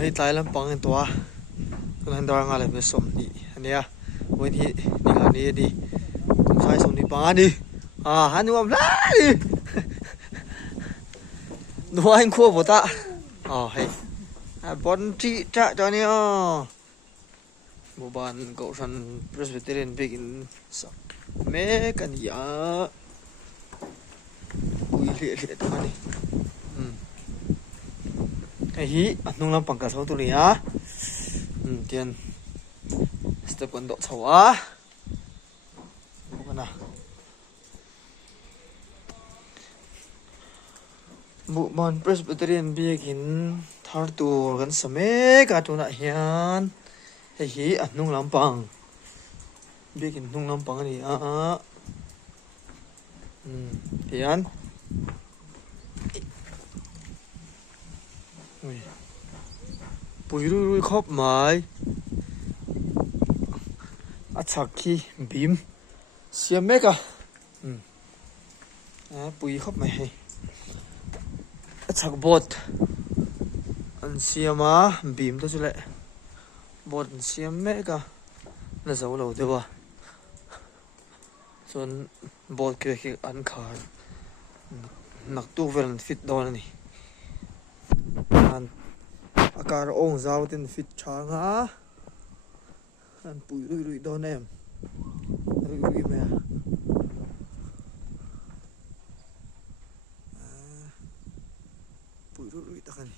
hei tlai lampang in tua tunan dor nga le be som ni ania wen hi ni nga ni di kum sai som ni pa ni hanu am la ni nuai khua bo ta hei bon chi cha cho ni Buhbàn cậu săn Presbyterian biakIn sắc mẹ cần ya ui liệt liệt thế này cái hí nung làm bằng cả sáu tuổi á tiền step còn độ sáu á bukan à Buhbàn Presbyterian biakIn thar tu kan same ka tu na hian hei nung lampang biakIn nung lampang ni hian pui rui khop mai chak khi bim siam mek pui khop mai hei chak bot an siama bim to chule bot siam mek na zo lo dewa son bot ke an khar nak tu vel fit don ni an akar ong zau tin fit changa an pui rui don em rui me pui rui ta kan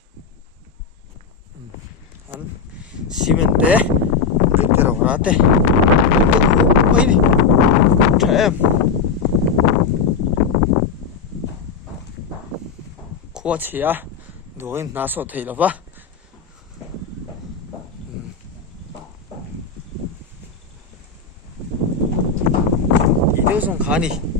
an cement te brick te ro rate oi ni em khua chia đuổi nã sọt thì là vả 이대우 송 가니